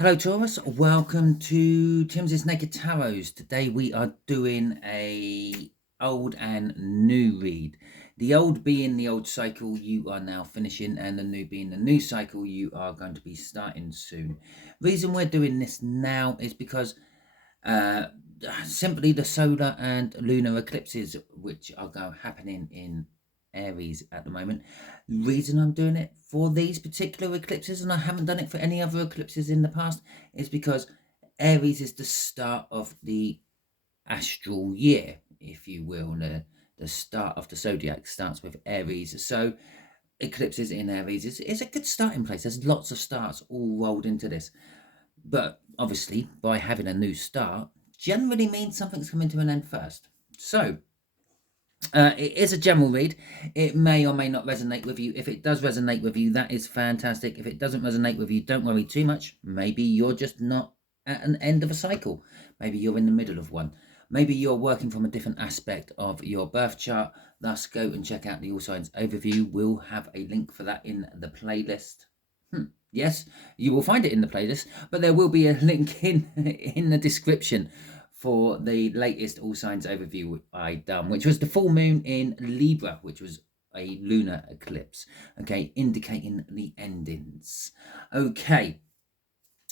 Hello Taurus, welcome to Timsy Naked Tarot. Today we are doing a old and new read. The old being the old cycle you are now finishing, and the new being the new cycle you are going to be starting soon. Reason we're doing this now is because simply the solar and lunar eclipses which are happening in Aries at the moment. The reason I'm doing it for these particular eclipses, and I haven't done it for any other eclipses in the past, is because Aries is the start of the astral year, if you will. The start of the zodiac starts with Aries, so eclipses in Aries is a good starting place. There's lots of starts all rolled into this, but obviously by having a new start generally means something's coming to an end first. So it is a general read. It may or may not resonate with you. If it does resonate with you, that is fantastic. If it doesn't resonate with you, don't worry too much. Maybe you're just not at an end of a cycle. Maybe you're in the middle of one. Maybe you're working from a different aspect of your birth chart. Thus, go and check out the All Signs Overview. We'll have a link for that in the playlist. Yes, you will find it in the playlist, but there will be a link in the description for the latest All Signs Overview I done, which was the full moon in Libra, which was a lunar eclipse, okay, indicating the endings. Okay,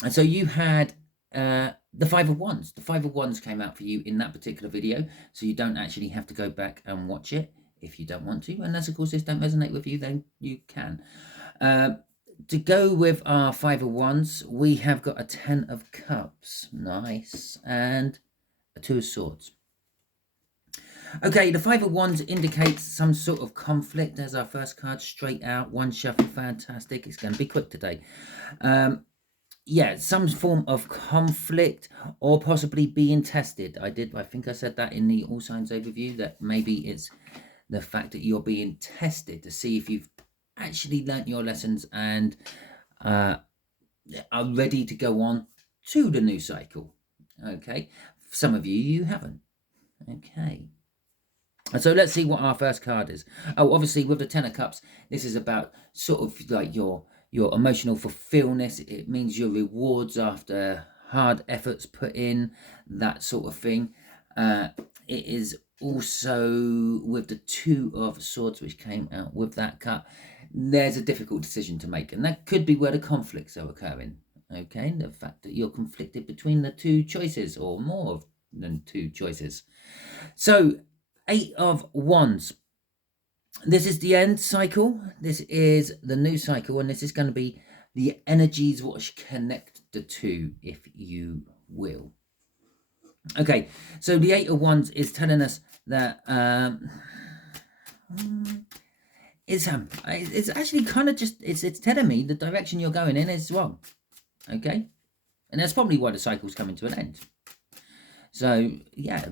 and so you had the Five of Wands. The Five of Wands came out for you in that particular video, so you don't actually have to go back and watch it if you don't want to, unless, of course, this don't resonate with you, then you can. To go with our Five of Wands, we have got a Ten of Cups, nice, and a Two of Swords. Okay, the Five of Wands indicates some sort of conflict. There's our first card, straight out, one shuffle, fantastic. It's going to be quick today. Yeah, some form of conflict or possibly being tested. I think I said that in the All Signs Overview, that maybe it's the fact that you're being tested to see if you've actually learnt your lessons and are ready to go on to the new cycle. Okay, for some of you haven't. Okay, and so let's see what our first card is. Oh, obviously with the Ten of Cups, this is about sort of like your emotional fulfillment. It means your rewards after hard efforts put in, that sort of thing. It is also with the Two of Swords, which came out with that cut. There's a difficult decision to make, and that could be where the conflicts are occurring. Okay, the fact that you're conflicted between the two choices or more than two choices. So, Eight of Wands. This is the end cycle. This is the new cycle, and this is going to be the energies which connect the two, if you will. Okay, so the Eight of Wands is telling us that it's actually kind of just it's telling me the direction you're going in is wrong. Okay, and that's probably why the cycle's coming to an end. So yeah,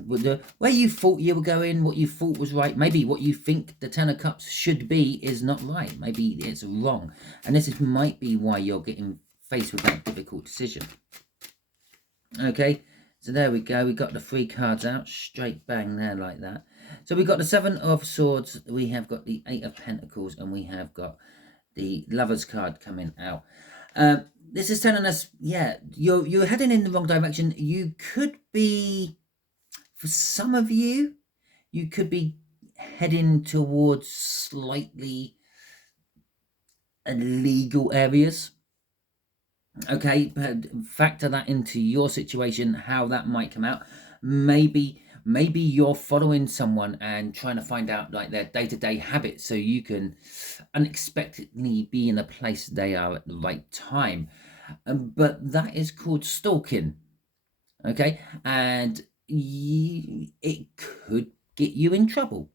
where you thought you were going, what you thought was right, maybe what you think the Ten of Cups should be is not right. Maybe it's wrong, and might be why you're getting faced with that difficult decision. Okay, so there we go. We got the three cards out straight bang there like that. So we got the Seven of Swords, we have got the Eight of Pentacles, and we have got the Lovers card coming out. This is telling us, yeah, you're heading in the wrong direction. You could be, for some of you, you could be heading towards slightly illegal areas. Okay, but factor that into your situation, how that might come out. Maybe you're following someone and trying to find out like their day-to-day habits so you can unexpectedly be in a place they are at the right time. But that is called stalking. Okay, and it could get you in trouble.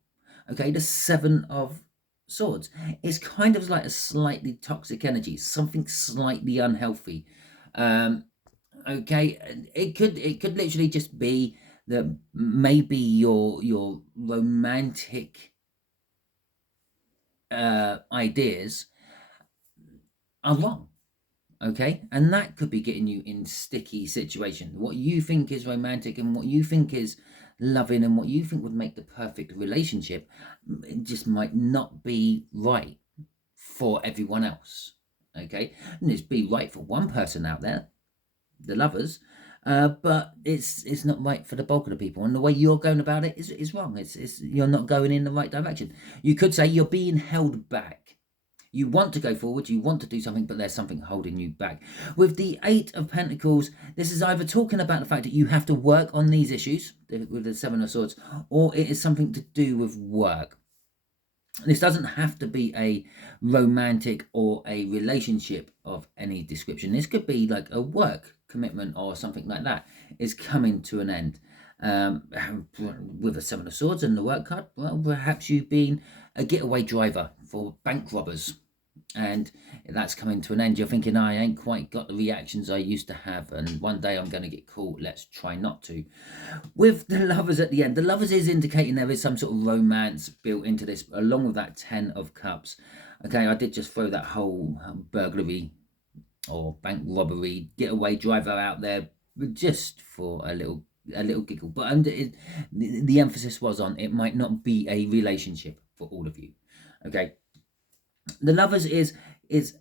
Okay, the Seven of Swords is kind of like a slightly toxic energy, something slightly unhealthy. Okay, it could literally just be that maybe your romantic ideas are wrong. Okay, and that could be getting you in sticky situation. What you think is romantic and what you think is loving and what you think would make the perfect relationship, it just might not be right for everyone else. Okay, and it's be right for one person out there, the Lovers, but it's not right for the bulk of the people, and the way you're going about it is wrong. It's you're not going in the right direction. You could say you're being held back. You want to go forward, you want to do something, but there's something holding you back. With the Eight of Pentacles, this is either talking about the fact that you have to work on these issues with the Seven of Swords, or it is something to do with work. This doesn't have to be a romantic or a relationship of any description. This could be like a work commitment or something like that is coming to an end. With a Seven of Swords and the work card, well, perhaps you've been a getaway driver for bank robbers, and that's coming to an end. You're thinking, I ain't quite got the reactions I used to have, and one day I'm going to get caught. Let's try not to. With the Lovers at the end, the Lovers is indicating there is some sort of romance built into this, along with that 10 of Cups. Okay, I did just throw that whole burglary or bank robbery getaway driver out there just for a little giggle, but the emphasis was on it might not be a relationship for all of you. Okay, the Lovers is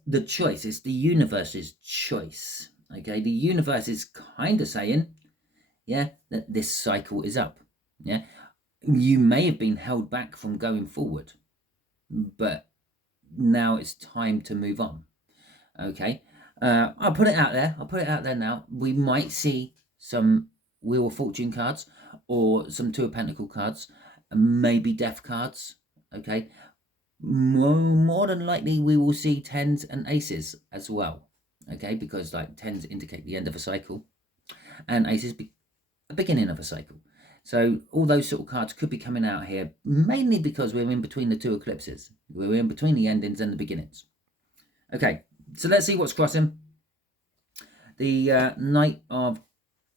the choice. It's the universe's choice. Okay, the universe is kind of saying, yeah, that this cycle is up. Yeah, you may have been held back from going forward, but now it's time to move on. Okay, I'll put it out there. I'll put it out there now. We might see some Wheel of Fortune cards or some Two of Pentacle cards, maybe Death cards. Okay, more than likely we will see 10s and aces as well. Okay, because like 10s indicate the end of a cycle, and aces a beginning of a cycle. So all those sort of cards could be coming out here, mainly because we're in between the two eclipses. We're in between the endings and the beginnings. Okay, so let's see what's crossing. The Knight of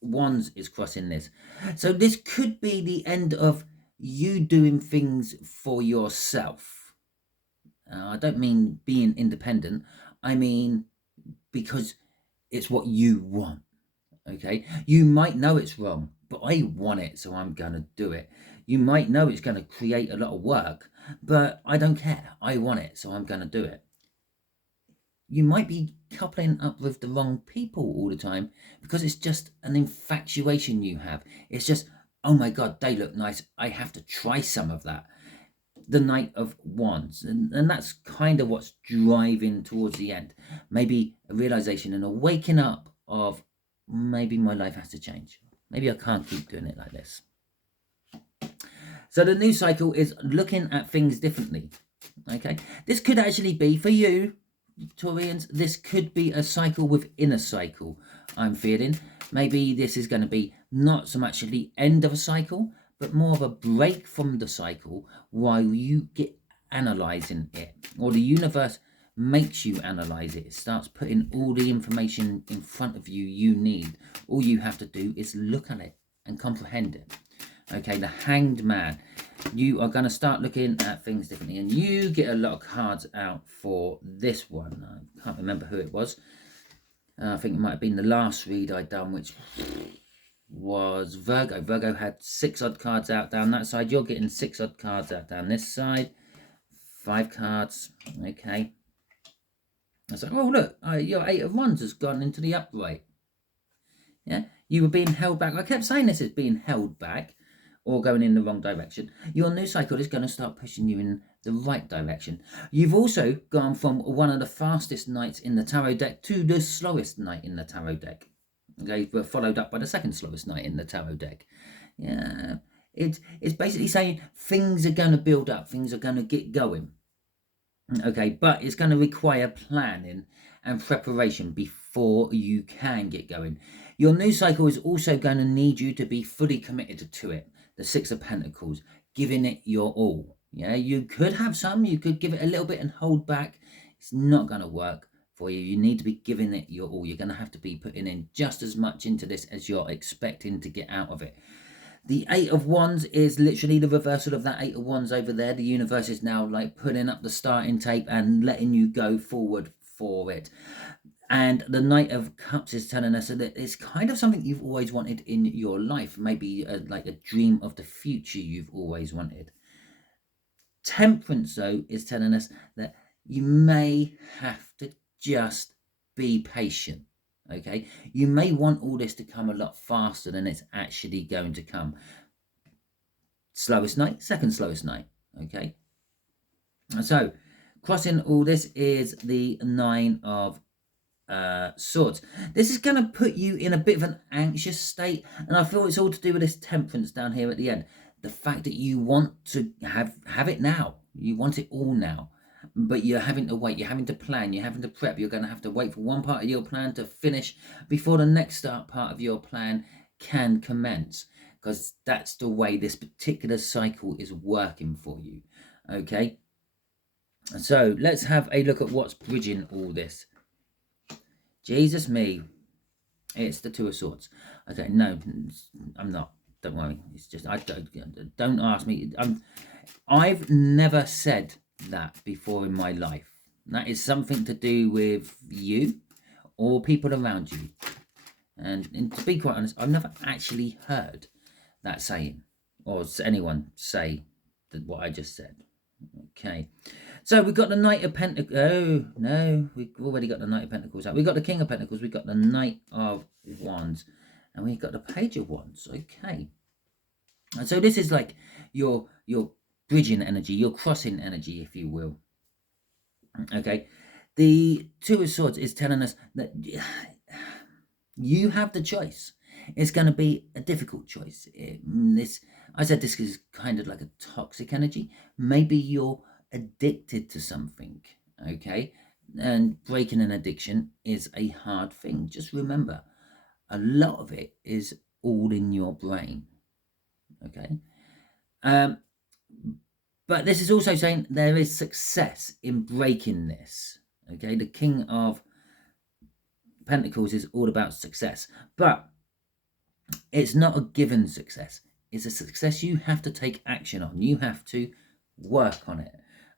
Wands is crossing this. So this could be the end of you doing things for yourself. I don't mean being independent. I mean because it's what you want. Okay, you might know it's wrong, but I want it, so I'm going to do it. You might know it's going to create a lot of work, but I don't care. I want it, so I'm going to do it. You might be coupling up with the wrong people all the time because it's just an infatuation you have. It's just, oh my God, they look nice. I have to try some of that. The Knight of Wands. And that's kind of what's driving towards the end. Maybe a realization and a waking up of maybe my life has to change. Maybe I can't keep doing it like this. So the new cycle is looking at things differently. Okay, this could actually be for you, Taurians, this could be a cycle within a cycle, I'm feeling. Maybe this is going to be not so much at the end of a cycle, but more of a break from the cycle while you get analysing it. Or the universe makes you analyse it. It starts putting all the information in front of you you need. All you have to do is look at it and comprehend it. Okay, the Hanged Man. You are going to start looking at things differently, and you get a lot of cards out for this one. I can't remember who it was. I think it might have been the last read I'd done, which was Virgo. Virgo had 6 odd cards out down that side. You're getting 6 odd cards out down this side. 5 cards. Okay. I was like, oh, look, your 8 of Wands has gone into the upright. Yeah, you were being held back. I kept saying this is being held back or going in the wrong direction. Your new cycle is going to start pushing you in the right direction. You've also gone from one of the fastest nights in the tarot deck to the slowest night in the tarot deck. Okay, but followed up by the second slowest night in the tarot deck. Yeah, it's basically saying things are going to build up, things are going to get going. Okay, but it's going to require planning and preparation before you can get going. Your new cycle is also going to need you to be fully committed to it. The 6 of Pentacles, giving it your all. Yeah, you could have some, you could give it a little bit and hold back. It's not going to work for you. You need to be giving it your all. You're going to have to be putting in just as much into this as you're expecting to get out of it. The 8 of Wands is literally the reversal of that 8 of Wands over there. The universe is now like putting up the starting tape and letting you go forward for it. And the Knight of Cups is telling us that it's kind of something you've always wanted in your life. Maybe like a dream of the future you've always wanted. Temperance, though, is telling us that you may have to just be patient. Okay, you may want all this to come a lot faster than it's actually going to come. Slowest night, second slowest night. Okay, so crossing all this is the Nine of Swords. This is going to put you in a bit of an anxious state, and I feel it's all to do with this Temperance down here at the end. The fact that you want to have it now, you want it all now, but you're having to wait, you're having to plan, you're having to prep, you're going to have to wait for one part of your plan to finish before the next part of your plan can commence, because that's the way this particular cycle is working for you. Okay, so let's have a look at what's bridging all this. Jesus me, it's the Two of Swords. Okay, no, I'm not. Don't worry. It's just don't ask me. I've never said that before in my life. That is something to do with you or people around you. And to be quite honest, I've never actually heard that saying or anyone say what I just said. Okay, so we've got the Knight of Pentacles. Oh, no, we've already got the Knight of Pentacles out. We've got the King of Pentacles. We've got the Knight of Wands. And we've got the Page of Wands. Okay. And so this is like your bridging energy, your crossing energy, if you will. Okay. The Two of Swords is telling us that you have the choice. It's going to be a difficult choice. I said this is kind of like a toxic energy. Maybe you're addicted to something, okay? And breaking an addiction is a hard thing. Just remember, a lot of it is all in your brain, okay? But this is also saying there is success in breaking this, okay? The King of Pentacles is all about success, but it's not a given success. It's a success you have to take action on. You have to work on it,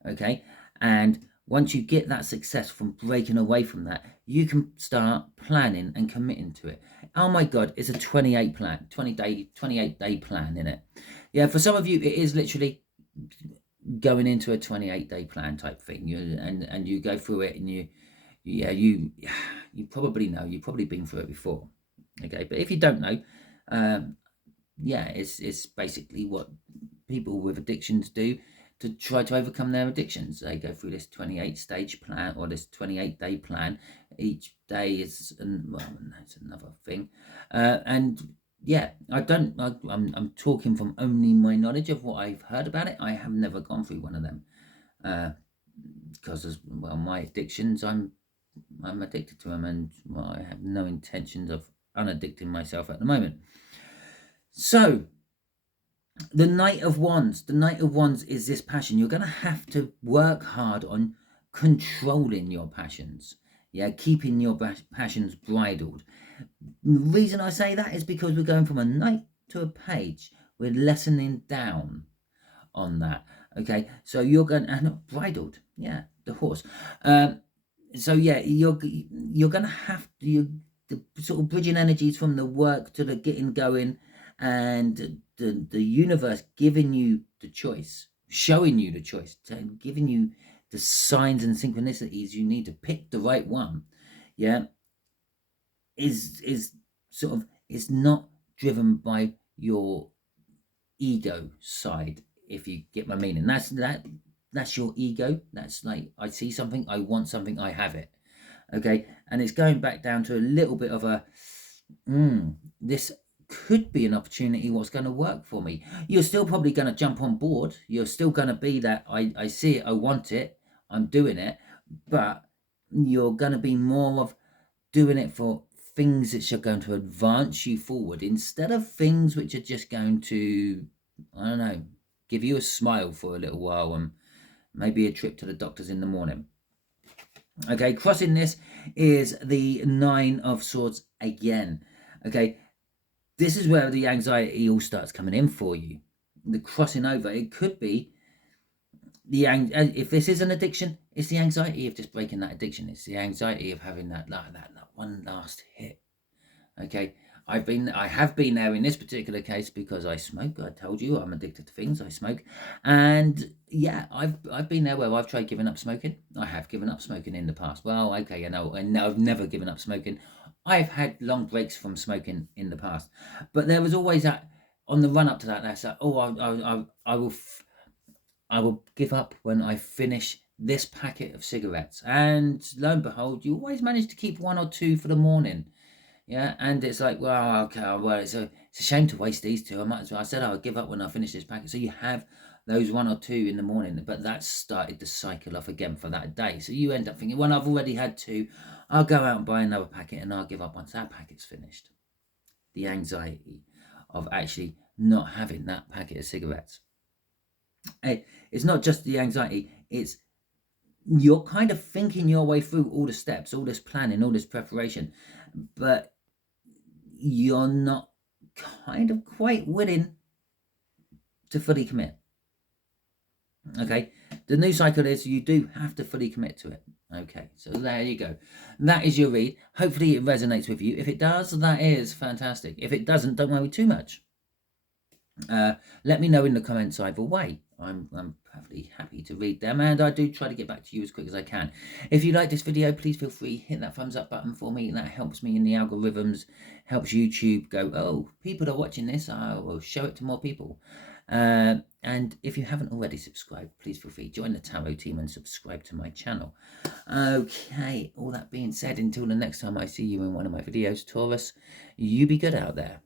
okay? And once you get that success from breaking away from that, you can start planning and committing to it. Oh my God, it's a 28 plan, 28-day plan, isn't it? Yeah, for some of you, it is literally going into a 28-day plan type thing. And you go through it, and you probably know, you've probably been through it before, okay? But if you don't know, yeah, it's basically what people with addictions do to try to overcome their addictions. They go through this 28-stage plan or this 28-day plan. Each day is, well, that's another thing. And yeah, I'm talking from only my knowledge of what I've heard about it. I have never gone through one of them because, well, my addictions, I'm addicted to them, and well, I have no intentions of unaddicting myself at the moment. So the Knight of Wands. The Knight of Wands is this passion. You're going to have to work hard on controlling your passions. Yeah, keeping your passions bridled. The reason I say that is because we're going from a knight to a page. We're lessening down on that. Okay, so you're going not bridled. Yeah, the horse. So yeah, you're going to have to the sort of bridging energies from the work to the getting going, and the universe giving you the choice, showing you the choice, giving you the signs and synchronicities you need to pick the right one. Yeah, is sort of, is not driven by your ego side, if you get my meaning. That's your ego. That's like, I see something, I want something, I have it. Okay, and it's going back down to a little bit of a this could be an opportunity, what's going to work for me. You're still probably going to jump on board. You're still going to be that, I see it, I want it, I'm doing it, but you're going to be more of doing it for things that are going to advance you forward, instead of things which are just going to, I don't know, give you a smile for a little while and maybe a trip to the doctors in the morning. Okay, crossing this is the Nine of Swords again. Okay, this is where the anxiety all starts coming in for you. The crossing over, it could be if this is an addiction, it's the anxiety of just breaking that addiction. It's the anxiety of having that one last hit. Okay, I have been there in this particular case because I smoke. I told you I'm addicted to things. I smoke, and yeah, I've been there where I've tried giving up smoking. I have given up smoking in the past. Well, okay, and I've never given up smoking I've had long breaks from smoking in the past, but there was always that on the run up to that. That's like, oh, I will give up when I finish this packet of cigarettes. And lo and behold, you always manage to keep 1 or 2 for the morning. Yeah, and it's like, well, okay, well, it's a shame to waste these 2. I might as well. I said I'll give up when I finish this packet. So you have those 1 or 2 in the morning, but that started the cycle off again for that day. So you end up thinking, well, I've already had 2. I'll go out and buy another packet, and I'll give up once that packet's finished. The anxiety of actually not having that packet of cigarettes. It's not just the anxiety, it's you're kind of thinking your way through all the steps, all this planning, all this preparation, but you're not kind of quite willing to fully commit. Okay, the new cycle is you do have to fully commit to it. Okay, so there you go. That is your read. Hopefully it resonates with you. If it does, that is fantastic. If it doesn't, don't worry too much. Let me know in the comments either way. I'm perfectly happy to read them, and I do try to get back to you as quick as I can. If you like this video, please feel free, hit that thumbs up button for me. That helps me in the algorithms, helps YouTube go, oh, people are watching this, I will show it to more people. And if you haven't already subscribed, please feel free, join the tarot team and subscribe to my channel. Okay, all that being said, until the next time I see you in one of my videos, Taurus, you be good out there.